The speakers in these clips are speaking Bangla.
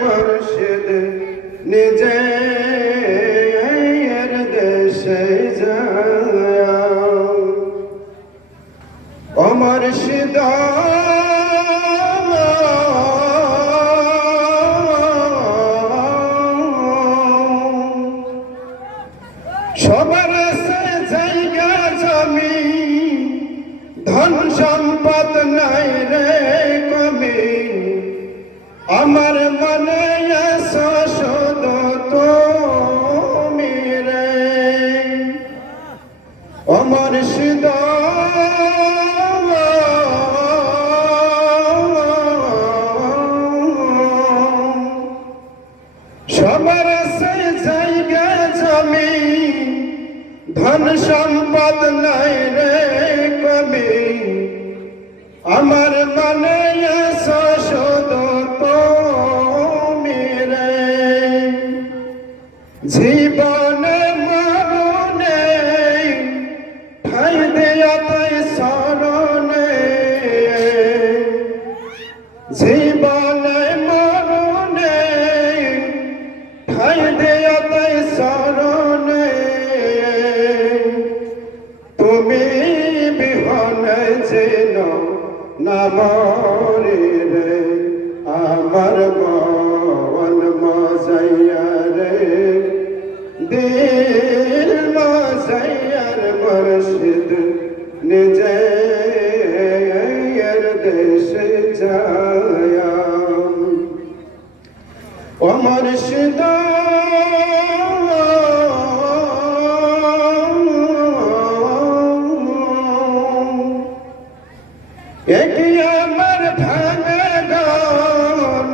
মুর্শিদ নিজের দেশে যায় ও মুর্শিদ সবার আছে জায়গা জমি ধন সম্পদ নাই রে কমি আমার মনে আছো শুধু তুমি রে ও মুর্শিদ সবার আছে জায়গা জমি ধন সম্পদ নাই রে কমি আমার মনে আছো শুধু তুমি রে জীবনে মরণে ঠাই দেয়া তাই শরণে জীবনে মরণে ঠাই দেয়া তাই শরণে তুমি বিহনে যেন না মরে রে আমার মন মজাইয়া রে দিল মজাইয়ার মুর্শিদ নিজের দেশে যায় ও মুর্শিদ একই আমার ভাঙা ঘর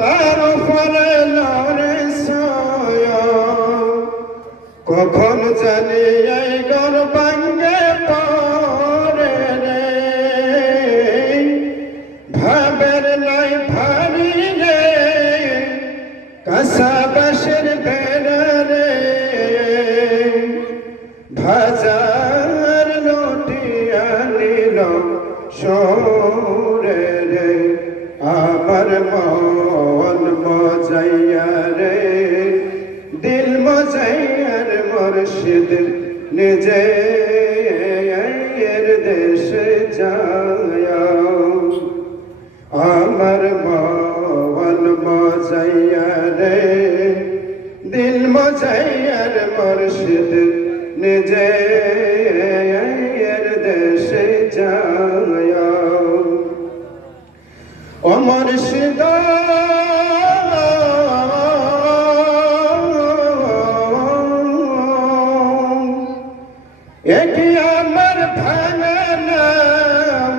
তার উপরে লড়ে ছায়া কখন জানি এই ঘর ভাঙে পড়ে রে ভাবের নাই ভারী রে কাঁচা বাঁশের বেড়া রে ভাজার লুটিয়া নিল সরে রে আমার মন মজাইয়া রে দিল মজাইয়ার মুর্শিদ নিজের দেশে যায় আমার মন মজাইয়া রে দিল মজাইয়ার মুর্শিদ নিজের দেশে যায় ও মুর্শিদ একই আমার ভাঙা নাম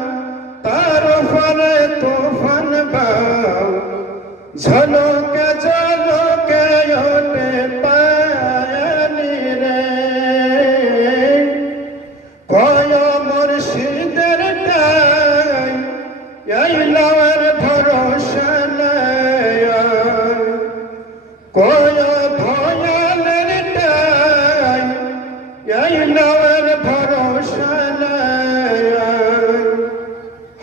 তার উপরে তুফান বাও ঝলকে ঝলকে ওঠে পানি রে কয় মুর্শিদের টাই এই লওয়ার ভরসা নাই কয় ভয়ালের টাই এই লওয়ার ভরসা নাই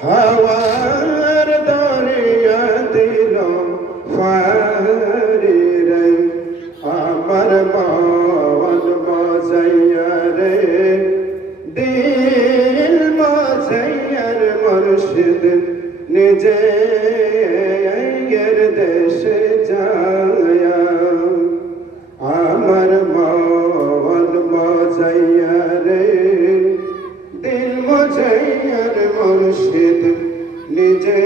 হাওয়ার দরিয়া দিল ফারি রে আমার মন মজাইয়া রে দিল মজাইয়ার মুর্শিদ নিজের দেশে যায় আমার মন মজাইয়া রে দিল মজাইয়ার মুর্শিদ নিজে